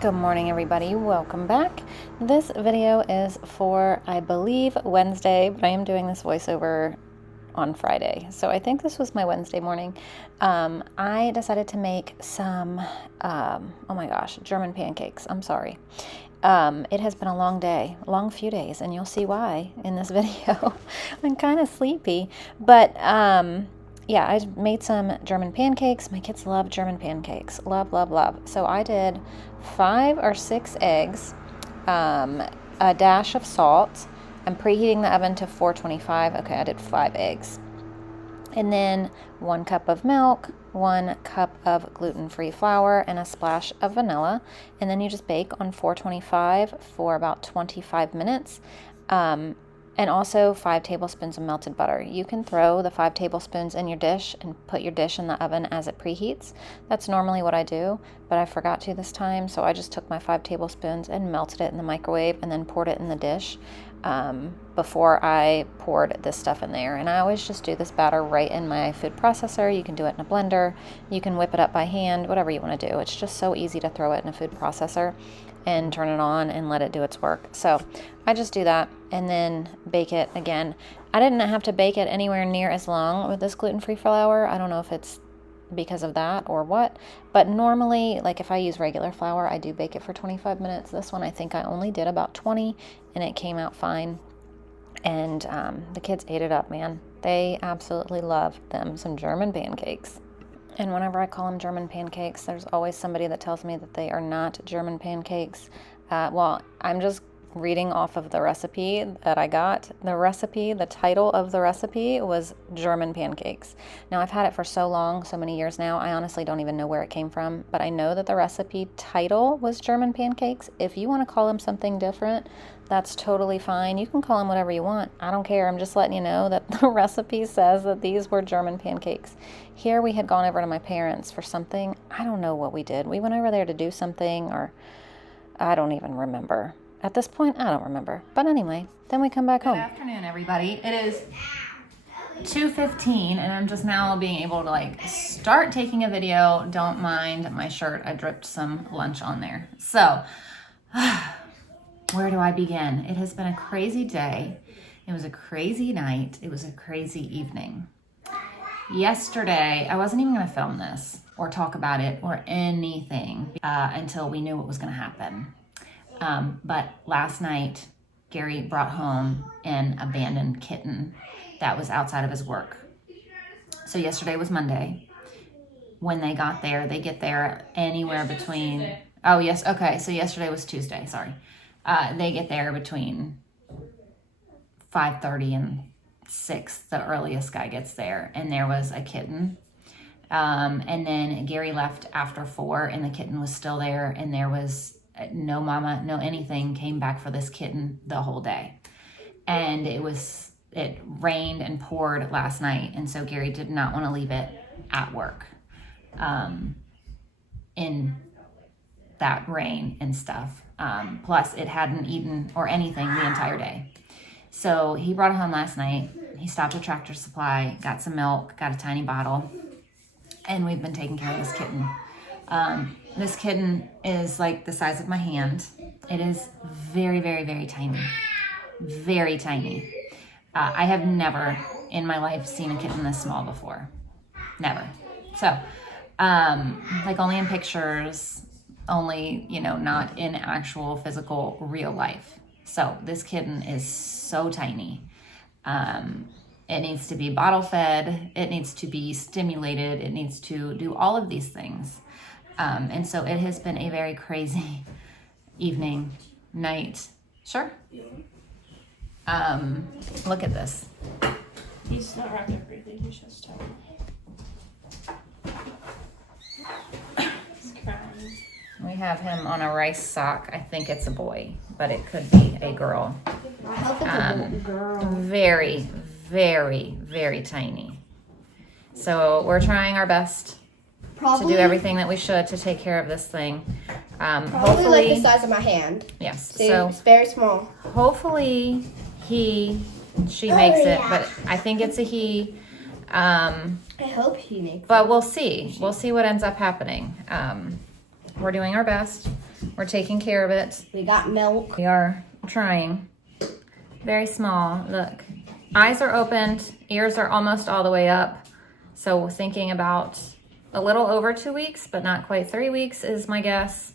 Good morning, everybody. Welcome back. This video is for, I believe, Wednesday, but I am doing this voiceover on Friday. So I think this was my Wednesday morning. I decided to make some, oh my gosh, German pancakes. I'm sorry. It has been a long day, long few days, and you'll see why in this video. I'm kind of sleepy, but yeah, I made some German pancakes. My kids love German pancakes. Love, love, love. So I did 5 or 6 eggs, a dash of salt. I'm preheating the oven to 425. Okay, I did 5 eggs. And then 1 cup of milk, 1 cup of gluten-free flour, and a splash of vanilla. And then you just bake on 425 for about 25 minutes. And also 5 tablespoons of melted butter. You can throw the 5 tablespoons in your dish and put your dish in the oven as it preheats. That's normally what I do, but I forgot to this time, so I just took my 5 tablespoons and melted it in the microwave and then poured it in the dish before I poured this stuff in there. And I always just do this batter right in my food processor. You can do it in a blender. You can whip it up by hand, whatever you want to do. It's just so easy to throw it in a food processor and turn it on and let it do its work. So I just do that and then bake it again. I didn't have to bake it anywhere near as long with this gluten-free flour. I don't know if it's because of that or what, but normally, like if I use regular flour, I do bake it for 25 minutes. This one I think I only did about 20 and it came out fine. And the kids ate it up, man. They absolutely love them some German pancakes. And whenever I call them German pancakes, there's always somebody that tells me that they are not German pancakes. Well, I'm just reading off of the recipe that I got. The title of the recipe was German pancakes. Now, I've had it for so long, so many years now, I honestly don't even know where it came from, but I know that the recipe title was German pancakes. If you want to call them something different, that's totally fine. You can call them whatever you want. I don't care. I'm just letting you know that the recipe says that these were German pancakes. Here we had gone over to my parents for something. I don't know what we did. We went over there to do something, or I don't even remember. At this point, I don't remember. But anyway, then we come back home. Good afternoon, everybody. It is 2:15, and I'm just now being able to start taking a video. Don't mind my shirt. I dripped some lunch on there. So, where do I begin? It has been a crazy day. It was a crazy night. It was a crazy evening. Yesterday, I wasn't even going to film this or talk about it or anything until we knew what was going to happen. But last night, Gary brought home an abandoned kitten that was outside of his work. So yesterday was Monday. When they got there, they get there anywhere between, oh yes, okay, so yesterday was Tuesday, sorry. They get there between 5:30 and 6, the earliest guy gets there, and there was a kitten. And then Gary left after 4, and the kitten was still there, and there was no mama, no anything came back for this kitten the whole day. And it rained and poured last night, and so Gary did not want to leave it at work in that rain and stuff. Plus it hadn't eaten or anything the entire day. So he brought it home last night. He stopped at Tractor Supply, got some milk, got a tiny bottle, and we've been taking care of this kitten. This kitten is like the size of my hand. It is very, very, very tiny. Very tiny. I have never in my life seen a kitten this small before. Never. So, only in pictures, only, not in actual physical real life. So this kitten is so tiny. It needs to be bottle fed. It needs to be stimulated. It needs to do all of these things. And so it has been a very crazy evening, night. Sure. Look at this. He's not wrapped up breathing, he's just tired. He's crying. We have him on a rice sock. I think it's a boy, but it could be a girl. I hope it's a girl. Very, very, very tiny. So we're trying our best to do everything that we should to take care of this thing. Probably like the size of my hand. Yes. See, So it's very small. hopefully she makes it, but I think it's a he. I hope he makes it. But we'll see. We'll see what ends up happening. We're doing our best. We're taking care of it. We got milk. We are trying. Very small. Look. Eyes are opened. Ears are almost all the way up. So thinking about a little over 2 weeks, but not quite 3 weeks is my guess.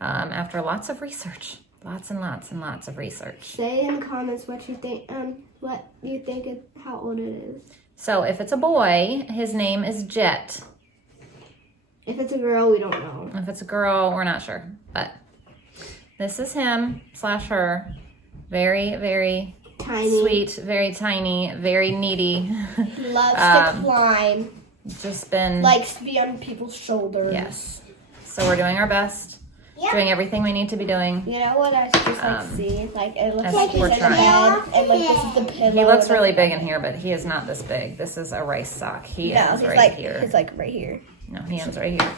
After lots of research. Lots and lots and lots of research. Say in the comments what you think how old it is. So if it's a boy, his name is Jet. If it's a girl, we don't know. If it's a girl, we're not sure. But this is him/her. Very, very Tiny. sweet, very tiny, very needy. Loves to climb. Just been... Likes to be on people's shoulders. Yes. So we're doing our best. Yeah. Doing everything we need to be doing. You know what I just see? Like it looks as like he's we're in trying. bed, and like this is the pillow. He looks really big in here, but he is not this big. This is a rice sock. He ends right here. He's like right here. No, he ends right here.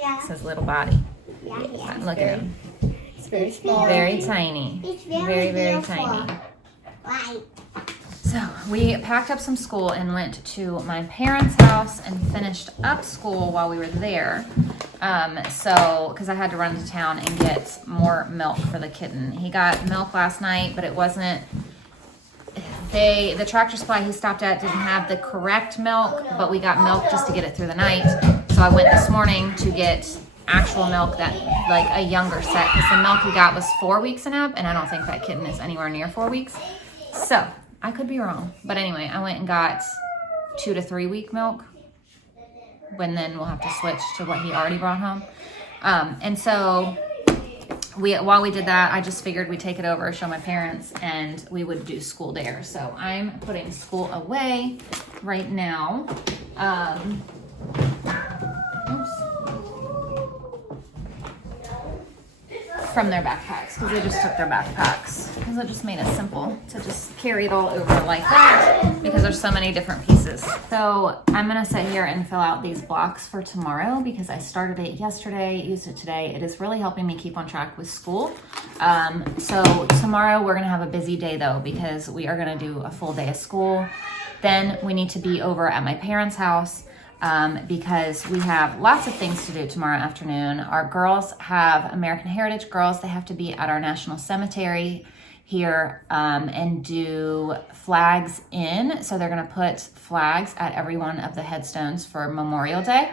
Yeah. It's his little body. Yeah. Look at him. It's very small. Very tiny. It's very, very tiny. Right. So we packed up some school and went to my parents' house and finished up school while we were there. Because I had to run to town and get more milk for the kitten. He got milk last night, but it wasn't. The Tractor Supply he stopped at didn't have the correct milk, but we got milk just to get it through the night. So I went this morning to get actual milk, that like a younger set, because the milk we got was 4 weeks and up, and I don't think that kitten is anywhere near 4 weeks. So I could be wrong, but anyway, I went and got 2 to 3 week milk. When then we'll have to switch to what he already brought home. And so while we did that, I just figured we'd take it over, show my parents, and we would do school there. So I'm putting school away right now. From their backpacks, because they just took their backpacks, because it just made it simple to just carry it all over like that, because there's so many different pieces. So I'm gonna sit here and fill out these blocks for tomorrow, because I started it yesterday, used it today. It is really helping me keep on track with school. So tomorrow we're gonna have a busy day though, because we are gonna do a full day of school. Then we need to be over at my parents' house, because we have lots of things to do tomorrow afternoon. Our girls have American Heritage Girls. They have to be at our National Cemetery here and do flags in. So they're going to put flags at every one of the headstones for Memorial Day.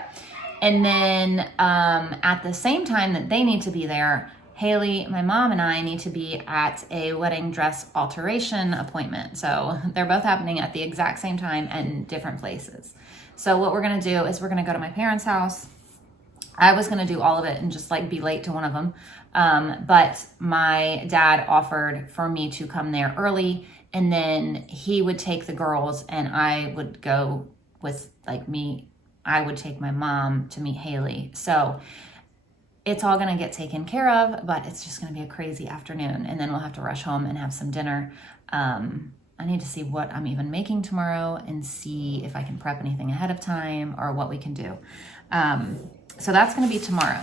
And then at the same time that they need to be there, Haley, my mom, and I need to be at a wedding dress alteration appointment. So they're both happening at the exact same time and in different places. So what we're going to do is we're going to go to my parents' house. I was going to do all of it and just like be late to one of them. But my dad offered for me to come there early, and then he would take the girls and I would go with like me. I would take my mom to meet Haley. So it's all going to get taken care of, but it's just going to be a crazy afternoon. And then we'll have to rush home and have some dinner. I need to see what I'm even making tomorrow and see if I can prep anything ahead of time or what we can do. So that's going to be tomorrow.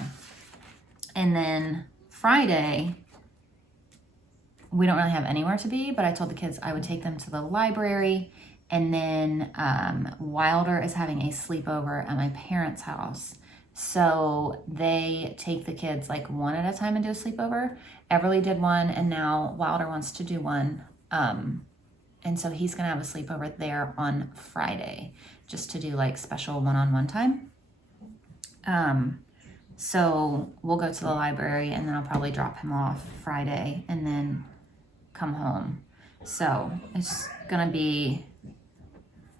And then Friday, we don't really have anywhere to be, but I told the kids I would take them to the library. And then Wilder is having a sleepover at my parents' house. So they take the kids like one at a time and do a sleepover. Everly did one, and now Wilder wants to do one. And so he's gonna have a sleepover there on Friday, just to do like special one-on-one time. So we'll go to the library, and then I'll probably drop him off Friday and then come home. So it's gonna be,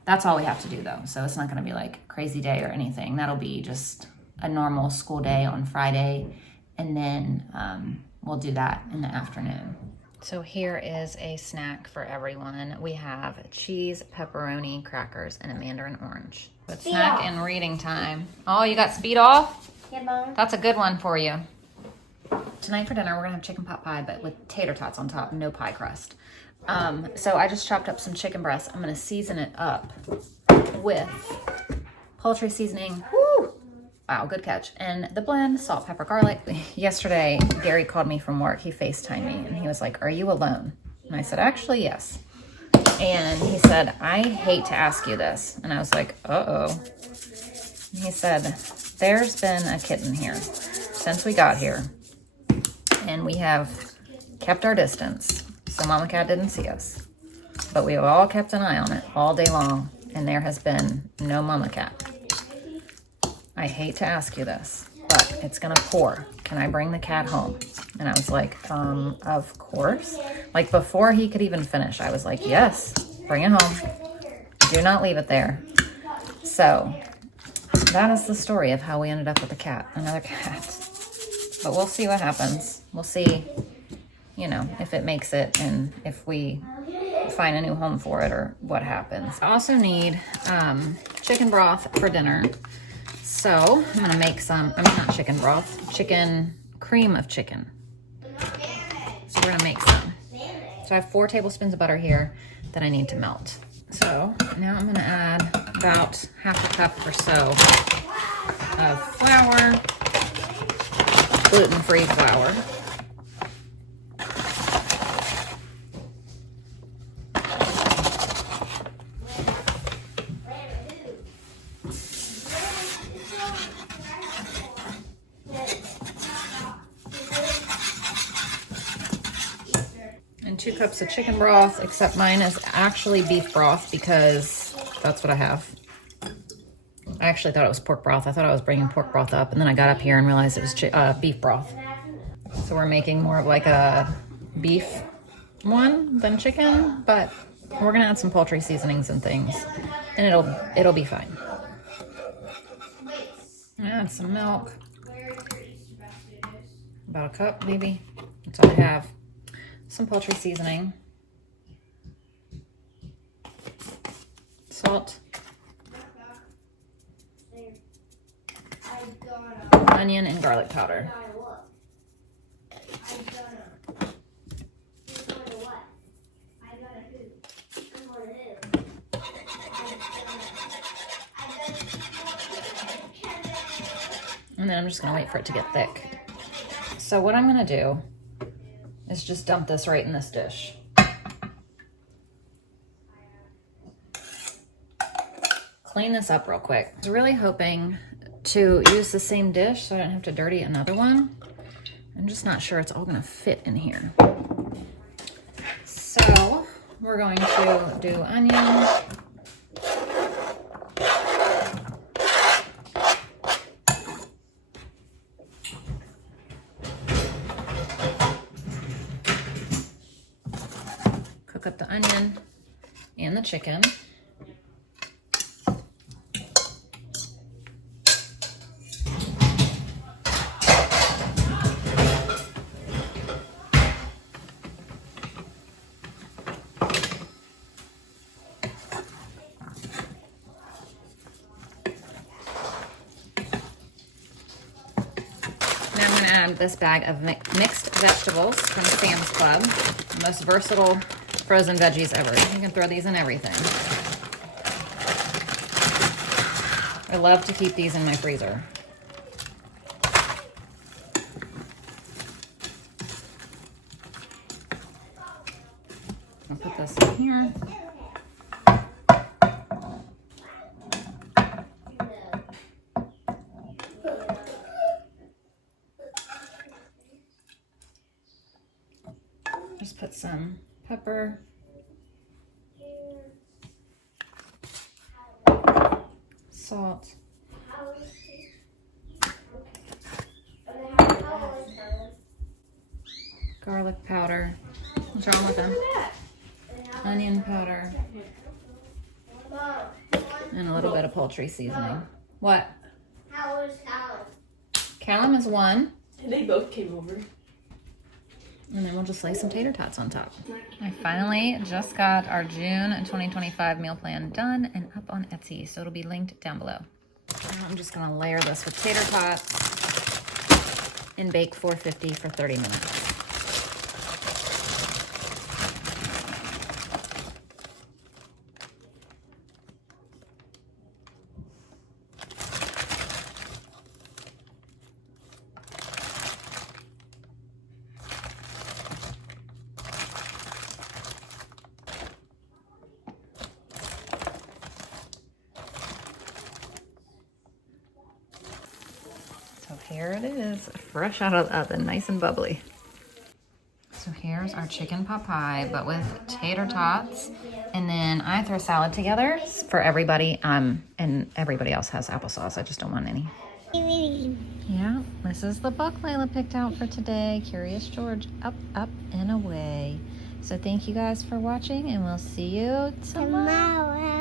that's all we have to do though. So it's not gonna be like a crazy day or anything. That'll be just a normal school day on Friday, and then we'll do that in the afternoon. So here is a snack for everyone. We have cheese, pepperoni, crackers, and a mandarin orange. But snack and reading time. Oh, you got speed off? Yeah, Mom. That's a good one for you. Tonight for dinner, we're gonna have chicken pot pie, but with tater tots on top, no pie crust. So I just chopped up some chicken breast. I'm gonna season it up with poultry seasoning. Woo! Wow, good catch. And the blend, salt, pepper, garlic. Yesterday, Gary called me from work. He FaceTimed me, and he was like, "Are you alone?" And I said, "Actually, yes." And he said, "I hate to ask you this." And I was like, "Uh-oh." And he said, "There's been a kitten here since we got here, and we have kept our distance. So Mama Cat didn't see us, but we have all kept an eye on it all day long, and there has been no Mama Cat. I hate to ask you this, but it's gonna pour. Can I bring the cat home? And I was like, of course. Like before he could even finish, I was like, yes, bring it home. Do not leave it there. So that is the story of how we ended up with a cat, another cat. But we'll see what happens. We'll see, you know, if it makes it and if we find a new home for it or what happens. I also need chicken broth for dinner. So I'm gonna make some, I mean not chicken broth, chicken, cream of chicken. So we're gonna make some. So I have 4 tablespoons of butter here that I need to melt. So now I'm gonna add about half a cup or so of flour, gluten-free flour. And 2 cups of chicken broth, except mine is actually beef broth because that's what I have. I actually thought it was pork broth. I thought I was bringing pork broth up, and then I got up here and realized it was beef broth. So we're making more of like a beef one than chicken, but we're gonna add some poultry seasonings and things, and it'll be fine. Add some milk, about a cup maybe. That's all I have. Some poultry seasoning, salt, onion and garlic powder. And then I'm just gonna wait for it to get thick. So what I'm gonna do is just dump this right in this dish. Clean this up real quick. I was really hoping to use the same dish so I don't have to dirty another one. I'm just not sure it's all gonna fit in here. So we're going to do onion, cook up the onion and the chicken. Now I'm going to add this bag of mixed vegetables from Sam's Club. The most versatile frozen veggies ever. You can throw these in everything. I love to keep these in my freezer. I'll put this in here. Just put some pepper, salt, garlic powder. What's wrong with them? Onion powder, and a little bit of poultry seasoning. What? How is Callum? Callum is 1. And they both came over. And then we'll just lay some tater tots on top. I finally just got our June 2025 meal plan done and up on Etsy, so it'll be linked down below. Now I'm just gonna layer this with tater tots and bake 450 for 30 minutes. So here it is, fresh out of the oven, nice and bubbly. here's our chicken pot pie, but with tater tots. And then I throw salad together for everybody. And everybody else has applesauce. I just don't want any. Yeah, this is the book Layla picked out for today. Curious George, Up, Up, and Away. So thank you guys for watching, and we'll see you tomorrow.